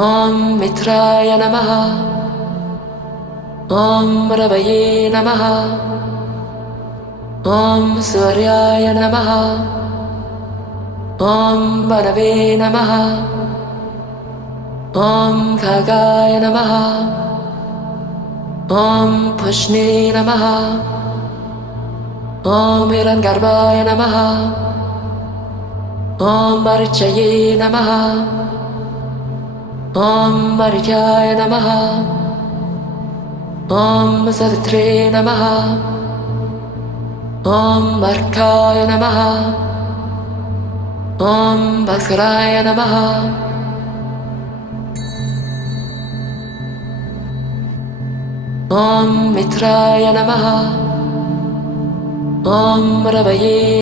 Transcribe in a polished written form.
ॐ मित्राय नमः। ॐ रवये नमः। ॐ सूर्याय नमः। ॐ वनवे नमः। ॐ खगाय नमः। ॐ पुष्णे नमः। ॐ हिरण्यगर्भाय नमः। ॐ मरीचये नमः। ॐ मरीचाय नमः। ॐ सवित्रे नमः। ॐ अर्काय नमः। ॐ भास्कराय नमः। ॐ मित्राय नमः। ॐ रवये